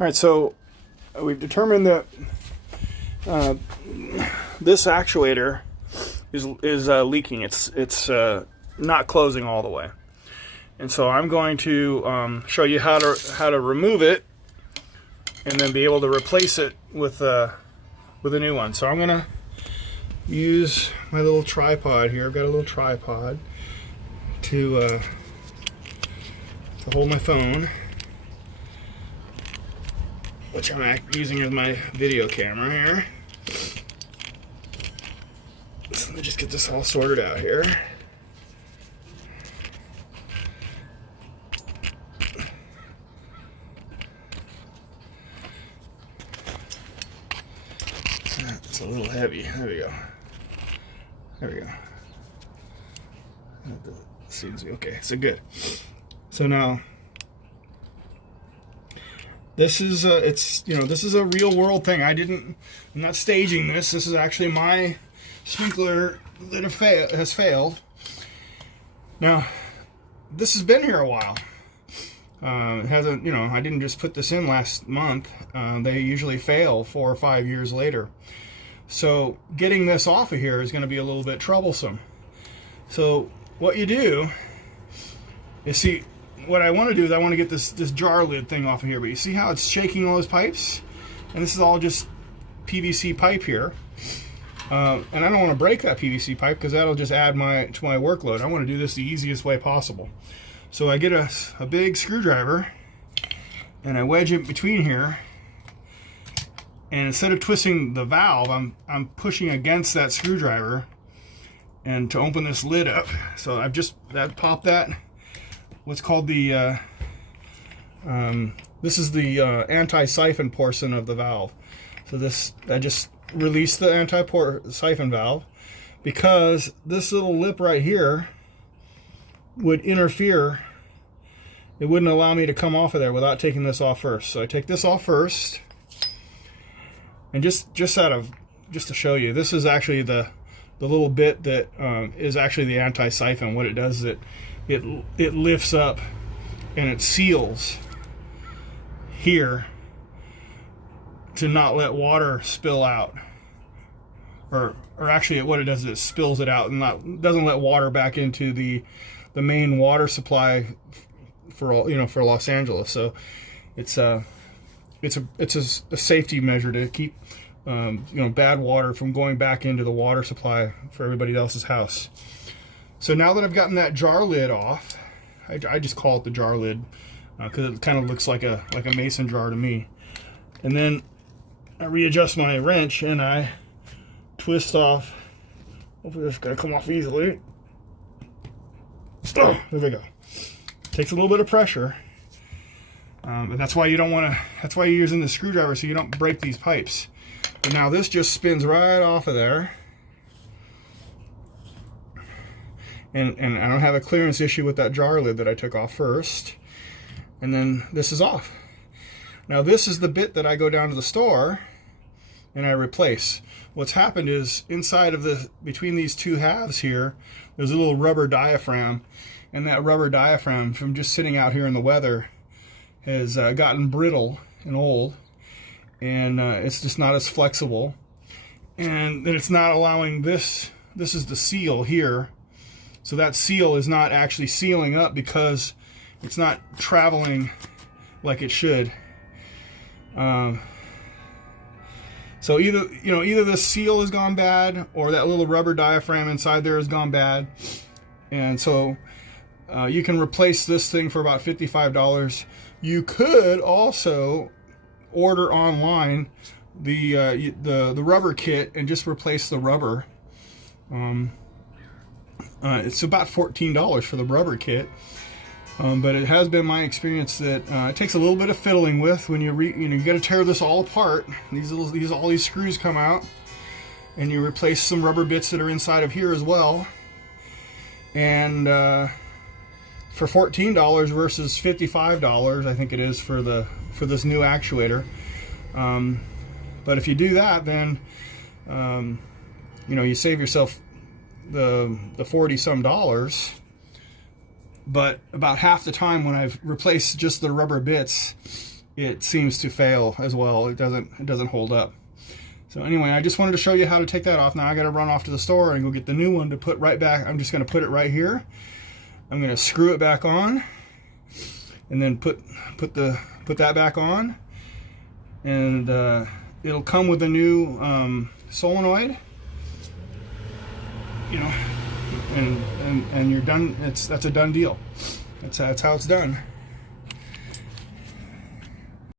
All right, so we've determined that this actuator is leaking. It's not closing all the way, and so I'm going to show you how to remove it, and then be able to replace it with a new one. So I'm gonna use my little tripod here. I've got a little tripod to hold my phone, which I'm using as my video camera here. So let me just get this all sorted out here. It's a little heavy. There we go. There we go. Seems okay. So good. So now, this is this is a real world thing. I'm not staging this. This is actually my sprinkler that has failed. Now, this has been here a while. It hasn't, I didn't just put this in last month. They usually fail 4 or 5 years later. So getting this off of here is going to be a little bit troublesome. So what you do is, see, what I want to do is I want to get this jar lid thing off of here, but you see how it's shaking all those pipes? And this is all just PVC pipe here. And I don't want to break that PVC pipe because that'll just add to my workload. I want to do this the easiest way possible. So I get a big screwdriver and I wedge it between here, and instead of twisting the valve, I'm pushing against that screwdriver and to open this lid up. So I've just popped that. What's called the this is the anti-siphon portion of the valve. So I just released the anti-siphon valve because this little lip right here would interfere. It wouldn't allow me to come off of there without taking this off first. So I take this off first, and just to show you, this is actually the little bit that is actually the anti-siphon. What it does is it lifts up and it seals here to not let water spill out, or actually what it does is it spills it out and doesn't let water back into the main water supply for Los Angeles. So it's a safety measure to keep bad water from going back into the water supply for everybody else's house. So now that I've gotten that jar lid off, I just call it the jar lid because it kind of looks like a mason jar to me. And then I readjust my wrench and I twist off. Hopefully this is going to come off easily. Oh, there we go. Takes a little bit of pressure. And that's why you don't want to. That's why you're using the screwdriver, so you don't break these pipes. But now this just spins right off of there. And I don't have a clearance issue with that jar lid that I took off first. And then this is off. Now this is the bit that I go down to the store and I replace. What's happened is inside of between these two halves here, there's a little rubber diaphragm, and that rubber diaphragm, from just sitting out here in the weather, has gotten brittle and old, and it's just not as flexible, and then it's not allowing this is the seal here. So that seal is not actually sealing up because it's not traveling like it should. So either the seal has gone bad or that little rubber diaphragm inside there has gone bad. And so you can replace this thing for about $55. You could also order online the rubber kit and just replace the rubber. It's about $14 for the rubber kit, but it has been my experience that it takes a little bit of fiddling with when you got to tear this all apart. All these screws come out, and you replace some rubber bits that are inside of here as well. And for $14 versus $55, I think it is for this new actuator. But if you do that, then you save yourself the $40-some dollars. But about half the time when I've replaced just the rubber bits, it seems to fail as well. It doesn't hold up. So anyway, I just wanted to show you how to take that off. Now I got to run off to the store and go get the new one to put right back. I'm just going to put it right here. I'm going to screw it back on, and then put that back on, and it'll come with a new solenoid. You know, and you're done. That's a done deal. That's how it's done.